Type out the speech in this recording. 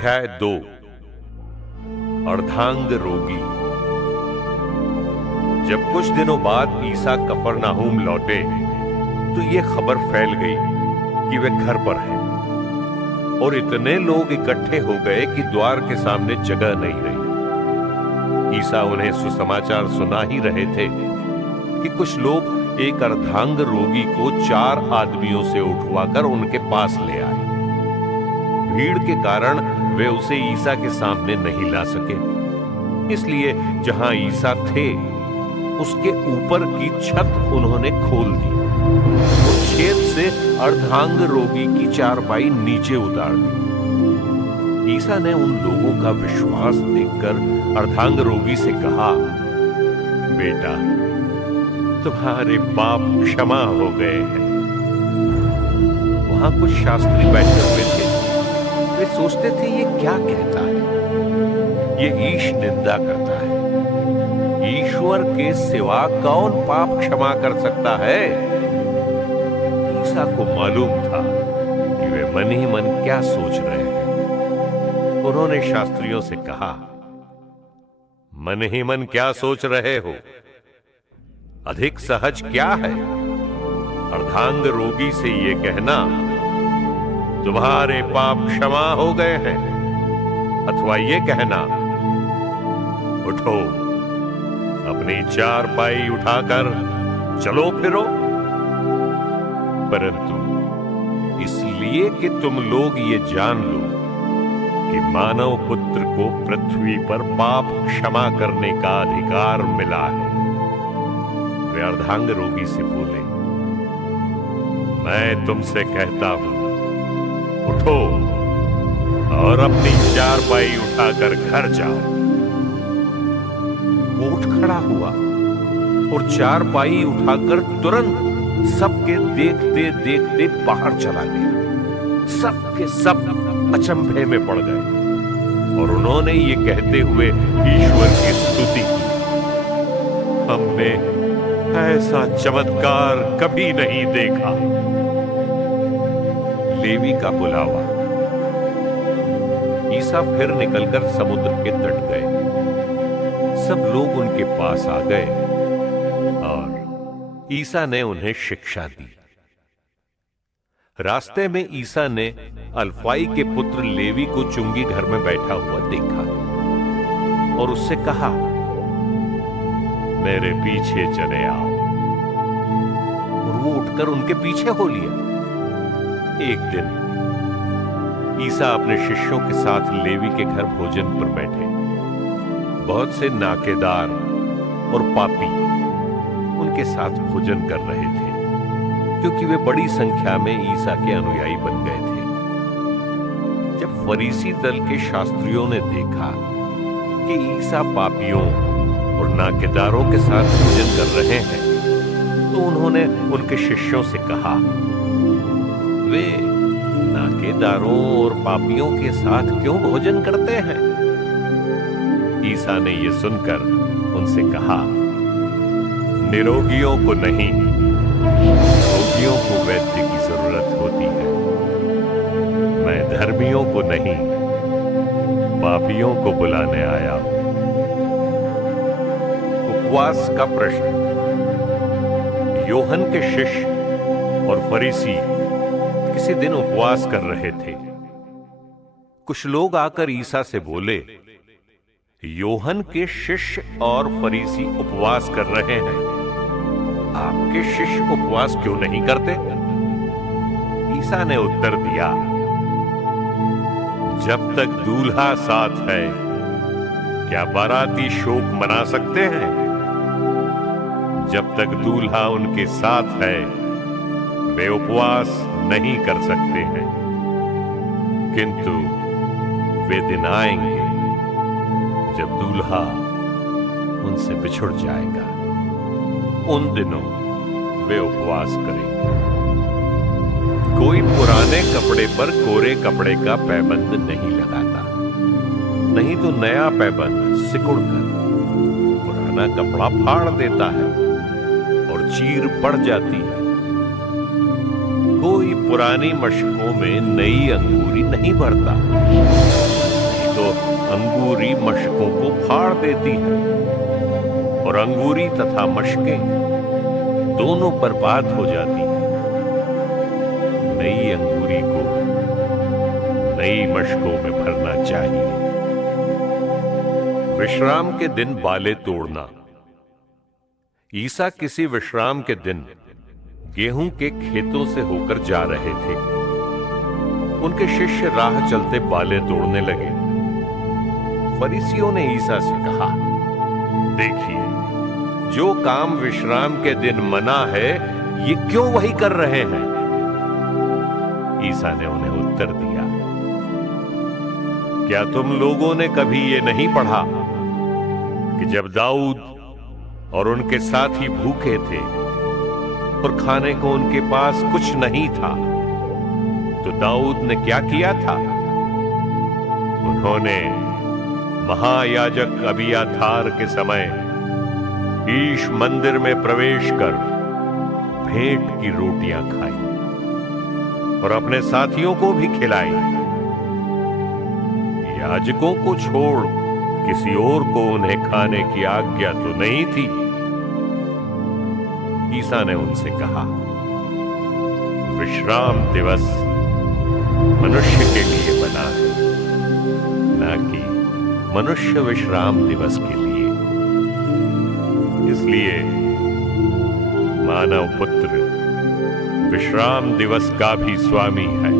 अध्याय 2 अर्धांग रोगी। जब कुछ दिनों बाद ईसा कफरनहूम लौटे तो यह खबर फैल गई कि वे घर पर हैं, और इतने लोग इकट्ठे हो गए कि द्वार के सामने जगह नहीं रही। ईसा उन्हें सुसमाचार सुना ही रहे थे कि कुछ लोग एक अर्धांग रोगी को 4 आदमियों से उठवाकर उनके पास ले आए। भीड़ के कारण वे उसे ईसा के सामने नहीं ला सके, इसलिए जहां ईसा थे उसके ऊपर की छत उन्होंने खोल दी और छेद से अर्धांग रोगी की चारपाई नीचे उतार दी। ईसा ने उन लोगों का विश्वास देखकर अर्धांग रोगी से कहा, बेटा, तुम्हारे पाप क्षमा हो गए हैं। वहां कुछ शास्त्री बैठे हुए थे। वे सोचते थे ये क्या कहता है, ये ईश निंदा करता है। ईश्वर के सिवा कौन पाप क्षमा कर सकता है? ईसा को मालूम था कि वे मन ही मन क्या सोच रहे हैं। उन्होंने शास्त्रियों से कहा, मन ही मन क्या सोच रहे हो? अधिक सहज क्या है, अर्धांग रोगी से ये कहना, तुम्हारे पाप क्षमा हो गए हैं, अथवा ये कहना, उठो, अपनी चारपाई उठाकर चलो फिरो? परंतु इसलिए कि तुम लोग ये जान लो कि मानव पुत्र को पृथ्वी पर पाप क्षमा करने का अधिकार मिला है। वे अर्धांग रोगी से बोले, मैं तुमसे कहता हूं, उठो और अपनी चारपाई उठाकर घर जाओ। वो उठ खड़ा हुआ और चारपाई उठाकर तुरंत सबके देखते देखते बाहर चला गया। सबके सब अचंभे में पड़ गए और उन्होंने ये कहते हुए ईश्वर की स्तुति की, हमने ऐसा चमत्कार कभी नहीं देखा। लेवी का बुलावा। ईसा फिर निकलकर समुद्र के तट गए। सब लोग उनके पास आ गए और ईसा ने उन्हें शिक्षा दी। रास्ते में ईसा ने अल्फाई के पुत्र लेवी को चुंगी घर में बैठा हुआ देखा और उससे कहा, मेरे पीछे चले आओ। और वो उठकर उनके पीछे हो लिया। एक दिन ईसा अपने शिष्यों के साथ लेवी के घर भोजन पर बैठे। बहुत से नाकेदार और पापी उनके साथ भोजन कर रहे थे, क्योंकि वे बड़ी संख्या में ईसा के अनुयायी बन गए थे। जब फरीसी दल के शास्त्रियों ने देखा कि ईसा पापियों और नाकेदारों के साथ भोजन कर रहे हैं, तो उन्होंने उनके शिष्यों से कहा, वे नाकेदारों और पापियों के साथ क्यों भोजन करते हैं? ईसा ने यह सुनकर उनसे कहा, निरोगियों को नहीं, रोगियों को वैद्य की जरूरत होती है। मैं धर्मियों को नहीं, पापियों को बुलाने आया हूं। उपवास का प्रश्न। योहन के शिष्य और फरीसी किसी दिन उपवास कर रहे थे। कुछ लोग आकर ईसा से बोले, योहन के शिष्य और फरीसी उपवास कर रहे हैं, आपके शिष्य उपवास क्यों नहीं करते? ईसा ने उत्तर दिया, जब तक दूल्हा साथ है, क्या बाराती शोक मना सकते हैं? जब तक दूल्हा उनके साथ है, वे उपवास नहीं कर सकते हैं। किंतु वे दिन आएंगे जब दूल्हा उनसे बिछुड़ जाएगा। उन दिनों वे उपवास करेंगे। कोई पुराने कपड़े पर कोरे कपड़े का पैबंद नहीं लगाता, नहीं तो नया पैबंद सिकुड़कर पुराना कपड़ा फाड़ देता है और चीर पड़ जाती है। कोई पुरानी मशकों में नई अंगूरी नहीं भरता, तो अंगूरी मशकों को फाड़ देती है और अंगूरी तथा मशकें दोनों बर्बाद हो जाती हैं। नई अंगूरी को नई मशकों में भरना चाहिए। विश्राम के दिन बालें तोड़ना। ईसा किसी विश्राम के दिन गेहूं के खेतों से होकर जा रहे थे। उनके शिष्य राह चलते बालें तोड़ने लगे। फरीसियों ने ईसा से कहा, देखिए, जो काम विश्राम के दिन मना है, ये क्यों वही कर रहे हैं? ईसा ने उन्हें उत्तर दिया, क्या तुम लोगों ने कभी ये नहीं पढ़ा कि जब दाऊद और उनके साथी भूखे थे और खाने को उनके पास कुछ नहीं था, तो दाऊद ने क्या किया था? उन्होंने महायाजक अबियाथार के समय ईश मंदिर में प्रवेश कर भेंट की रोटियां खाई और अपने साथियों को भी खिलाई। याजकों को छोड़ किसी और को उन्हें खाने की आज्ञा तो नहीं थी। ईसा ने उनसे कहा, विश्राम दिवस मनुष्य के लिए बना है, ना कि मनुष्य विश्राम दिवस के लिए। इसलिए मानव पुत्र विश्राम दिवस का भी स्वामी है।